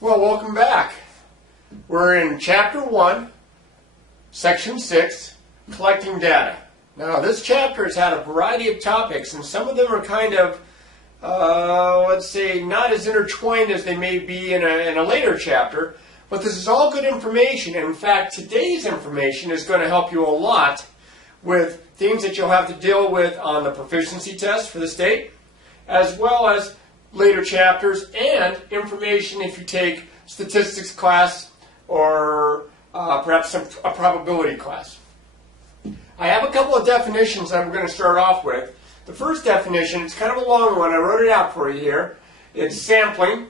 Well, welcome back. We're in Chapter 1, Section 6, Collecting Data. Now, this chapter has had a variety of topics, and some of them are kind of, let's say, not as intertwined as they may be in a later chapter, but this is all good information. And in fact, today's information is going to help you a lot with things that you'll have to deal with on the proficiency test for the state, as well as later chapters and information if you take statistics class or perhaps a probability class. I have a couple of definitions that we're going to start off with. The first definition, it's kind of a long one, I wrote it out for you here. It's sampling,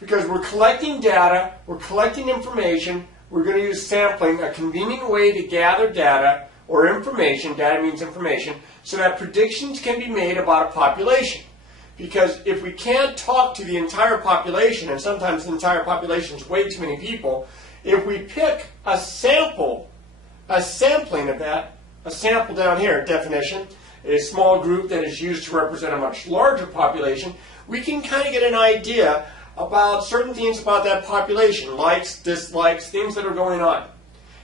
because we're collecting data, we're collecting information, we're going to use sampling, a convenient way to gather data or information, data means information, so that predictions can be made about a population. Because if we can't talk to the entire population, and sometimes the entire population is way too many people, if we pick a sample, a sampling of that, a sample down here, definition, a small group that is used to represent a much larger population, we can kind of get an idea about certain things about that population, likes, dislikes, things that are going on.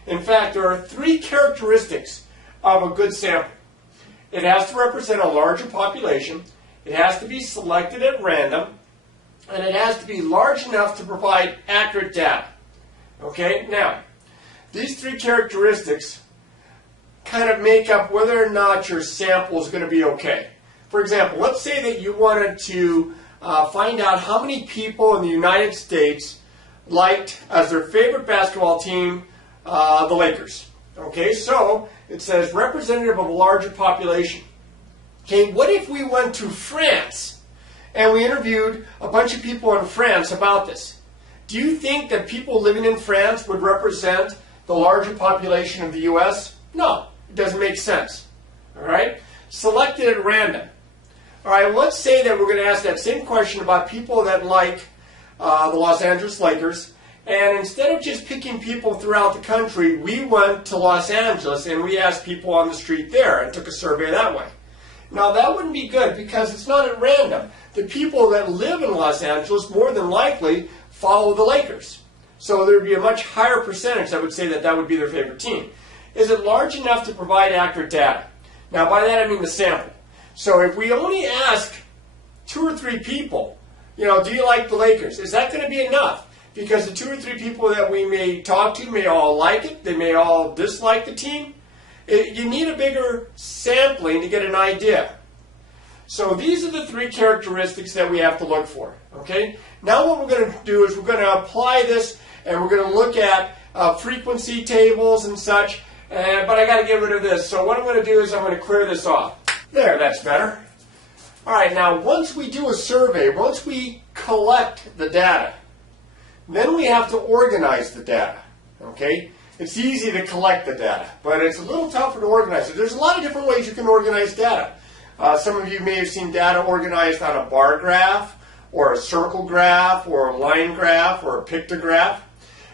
In fact, there are three characteristics of a good sample. It has to represent a larger population, it has to be selected at random, and it has to be large enough to provide accurate data. Okay, now, these three characteristics kind of make up whether or not your sample is going to be okay. For example, let's say that you wanted to find out how many people in the United States liked as their favorite basketball team the Lakers. Okay, so it says representative of a larger population. Okay, what if we went to France and we interviewed a bunch of people in France about this? Do you think that people living in France would represent the larger population of the U.S.? No, it doesn't make sense. All right, selected at random. All right, let's say that we're going to ask that same question about people that like the Los Angeles Lakers, and instead of just picking people throughout the country, we went to Los Angeles and we asked people on the street there and took a survey that way. Now, that wouldn't be good because it's not at random. The people that live in Los Angeles more than likely follow the Lakers. So there would be a much higher percentage that would say that that would be their favorite team. Is it large enough to provide accurate data? Now, by that I mean the sample. So if we only ask 2 or 3 people, do you like the Lakers? Is that going to be enough? Because the 2 or 3 people that we may talk to may all like it, they may all dislike the team. You need a bigger sampling to get an idea. So these are the 3 characteristics that we have to look for. Okay? Now what we're going to do is we're going to apply this and we're going to look at frequency tables and such. But I got to get rid of this. So what I'm going to do is I'm going to clear this off. There, that's better. All right, now once we do a survey, once we collect the data, then we have to organize the data. Okay? It's easy to collect the data, but it's a little tougher to organize it. There's a lot of different ways you can organize data. Some of you may have seen data organized on a bar graph, or a circle graph, or a line graph, or a pictograph.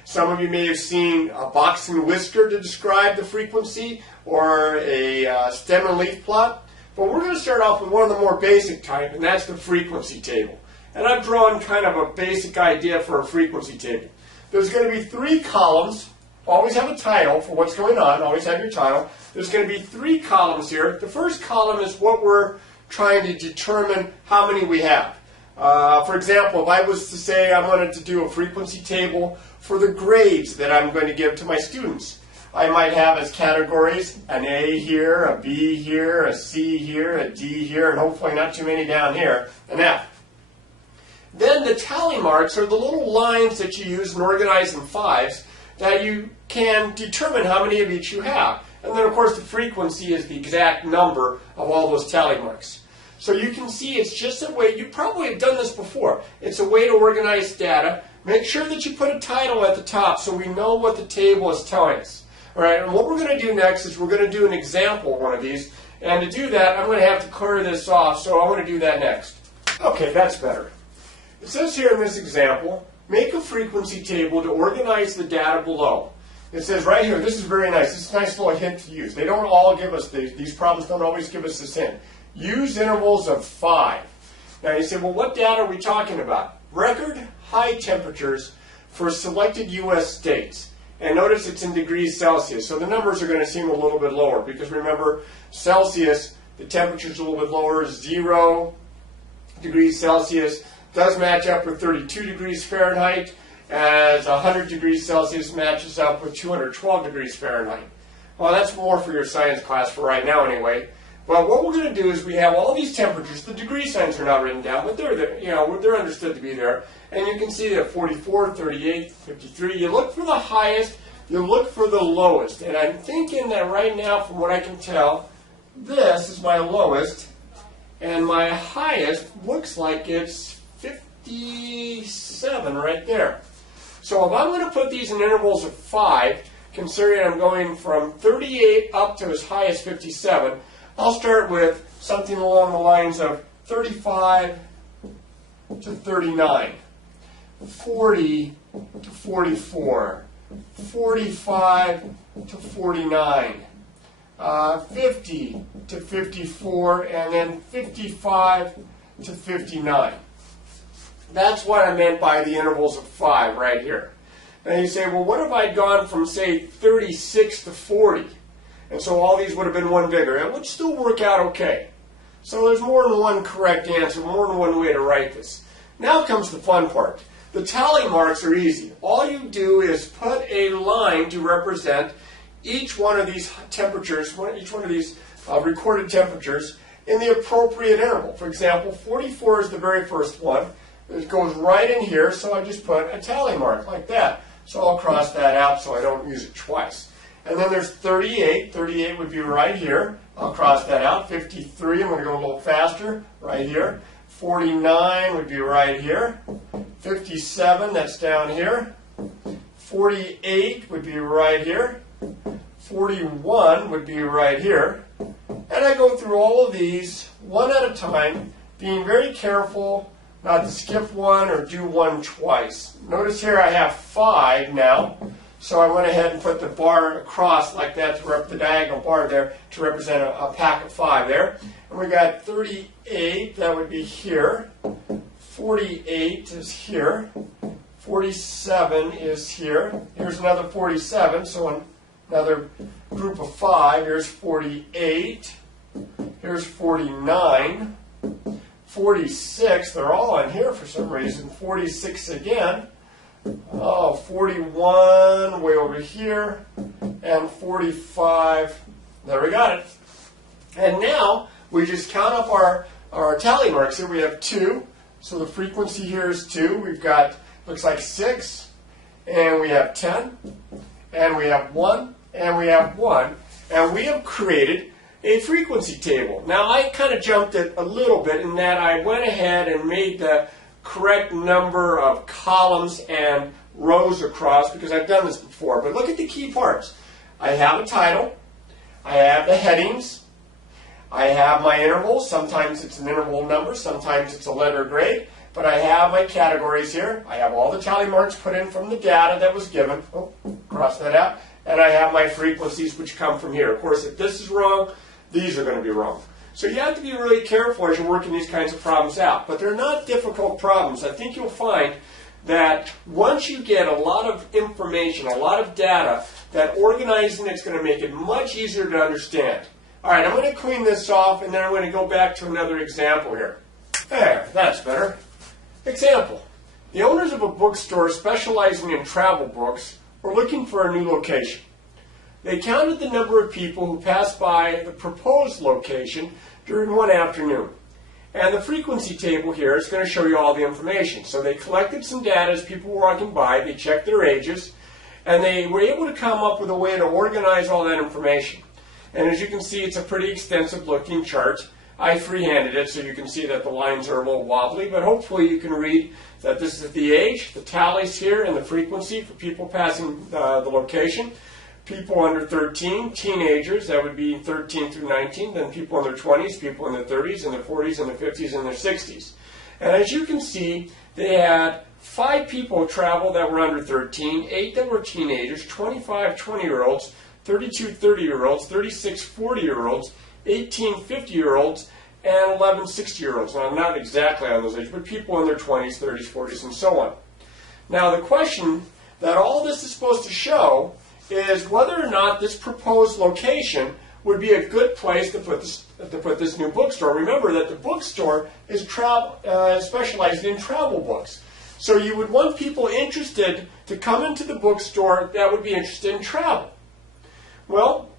Some of you may have seen a box and whisker to describe the frequency, or a stem and leaf plot. But we're going to start off with one of the more basic type, and that's the frequency table. And I've drawn kind of a basic idea for a frequency table. There's going to be 3 columns. Always have a title for what's going on. Always have your title. There's going to be 3 columns here. The first column is what we're trying to determine how many we have. For example, if I was to say I wanted to do a frequency table for the grades that I'm going to give to my students, I might have as categories an A here, a B here, a C here, a D here, and hopefully not too many down here, an F. Then the tally marks are the little lines that you use and organize in 5s that you can determine how many of each you have. And then, of course, the frequency is the exact number of all those tally marks. So you can see it's just a way, you probably have done this before. It's a way to organize data. Make sure that you put a title at the top so we know what the table is telling us. All right, and what we're going to do next is we're going to do an example of one of these. And to do that, I'm going to have to clear this off, so I'm going to do that next. Okay, that's better. It says here in this example, make a frequency table to organize the data below. It says right here, this is very nice. This is a nice little hint to use. They don't all give us, these problems don't always give us this hint. Use intervals of 5. Now you say, well, what data are we talking about? Record high temperatures for selected U.S. states. And notice it's in degrees Celsius, so the numbers are going to seem a little bit lower because remember, Celsius, the temperature is a little bit lower. 0 degrees Celsius does match up with 32 degrees Fahrenheit, as 100 degrees Celsius matches up with 212 degrees Fahrenheit. Well, that's more for your science class for right now anyway. But what we're going to do is we have all these temperatures. The degree signs are not written down, but they're there, they're understood to be there. And you can see that 44, 38, 53. You look for the highest, you look for the lowest. And I'm thinking that right now, from what I can tell, this is my lowest, and my highest looks like it's 57 right there. So if I'm going to put these in intervals of 5, considering I'm going from 38 up to as high as 57, I'll start with something along the lines of 35 to 39, 40 to 44, 45 to 49, 50 to 54, and then 55 to 59. That's what I meant by the intervals of 5 right here. And you say, well, what if I'd gone from, say, 36 to 40? And so all these would have been one bigger. It would still work out okay. So there's more than one correct answer, more than one way to write this. Now comes the fun part. The tally marks are easy. All you do is put a line to represent each one of these temperatures, each one of these recorded temperatures in the appropriate interval. For example, 44 is the very first one. It goes right in here, so I just put a tally mark like that. So I'll cross that out so I don't use it twice. And then there's 38. 38 would be right here. I'll cross that out. 53, I'm going to go a little faster, right here. 49 would be right here. 57, that's down here. 48 would be right here. 41 would be right here. And I go through all of these one at a time, being very careful not to skip one or do one twice. Notice here I have 5 now. So I went ahead and put the bar across like that, the diagonal bar there, to represent a pack of 5 there. And we got 38, that would be here. 48 is here. 47 is here. Here's another 47, so another group of 5. Here's 48. Here's 49. 46, they're all in here for some reason. 46 again. Oh, 41 way over here, and 45, there we got it. And now we just count up our tally marks here. We have 2, so the frequency here is 2. We've got, looks like 6, and we have 10, and we have 1, and we have 1, and we have created a frequency table. Now I kind of jumped it a little bit in that I went ahead and made the correct number of columns and rows across because I've done this before. But look at the key parts. I have a title. I have the headings. I have my intervals. Sometimes it's an interval number. Sometimes it's a letter grade. But I have my categories here. I have all the tally marks put in from the data that was given. Oh, cross that out. And I have my frequencies which come from here. Of course, if this is wrong, these are going to be wrong. So you have to be really careful as you're working these kinds of problems out. But they're not difficult problems. I think you'll find that once you get a lot of information, a lot of data, that organizing it's going to make it much easier to understand. All right, I'm going to clean this off, and then I'm going to go back to another example here. There, that's better. Example. The owners of a bookstore specializing in travel books were looking for a new location. They counted the number of people who passed by the proposed location during one afternoon. And the frequency table here is going to show you all the information. So they collected some data as people were walking by, they checked their ages, and they were able to come up with a way to organize all that information. And as you can see, it's a pretty extensive looking chart. I freehanded it so you can see that the lines are a little wobbly, but hopefully you can read that this is the age, the tallies here, and the frequency for people passing the location. People under 13, teenagers, that would be 13 through 19, then people in their 20s, people in their 30s, and their 40s, and their 50s, and their 60s. And as you can see, they had 5 people travel that were under 13, 8 that were teenagers, 25 20-year-olds, 32 30-year-olds, 36 40-year-olds, 18 50-year-olds, and 11 60-year-olds. Now, I'm not exactly on those ages, but people in their 20s, 30s, 40s, and so on. Now the question that all this is supposed to show is whether or not this proposed location would be a good place to put this new bookstore. Remember that the bookstore is specialized in travel books. So you would want people interested to come into the bookstore that would be interested in travel. Well,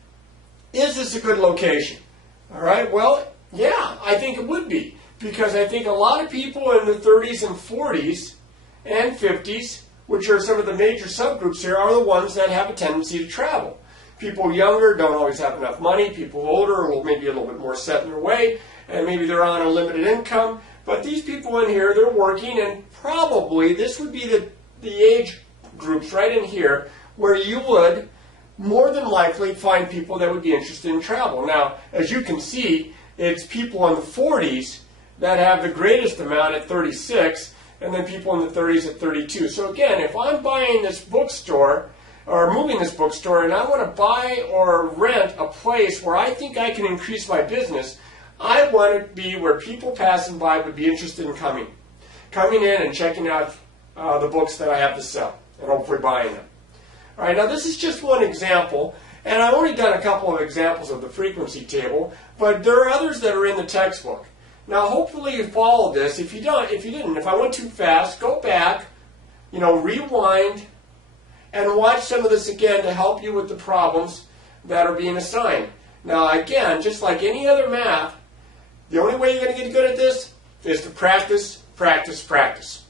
is this a good location? All right, well, yeah, I think it would be. Because I think a lot of people in the 30s and 40s and 50s, which are some of the major subgroups here, are the ones that have a tendency to travel. People younger don't always have enough money. People older are maybe a little bit more set in their way, and maybe they're on a limited income. But these people in here, they're working, and probably this would be the age groups right in here where you would more than likely find people that would be interested in travel. Now, as you can see, it's people in the 40s that have the greatest amount at 36, and then people in the 30s at 32. So again, if I'm buying this bookstore, or moving this bookstore, and I want to buy or rent a place where I think I can increase my business, I want it to be where people passing by would be interested in coming in and checking out the books that I have to sell, and hopefully buying them. All right, now this is just one example, and I've only done a couple of examples of the frequency table, but there are others that are in the textbook. Now, hopefully you followed this. If you didn't, if I went too fast, go back, rewind, and watch some of this again to help you with the problems that are being assigned. Now, again, just like any other math, the only way you're going to get good at this is to practice, practice, practice.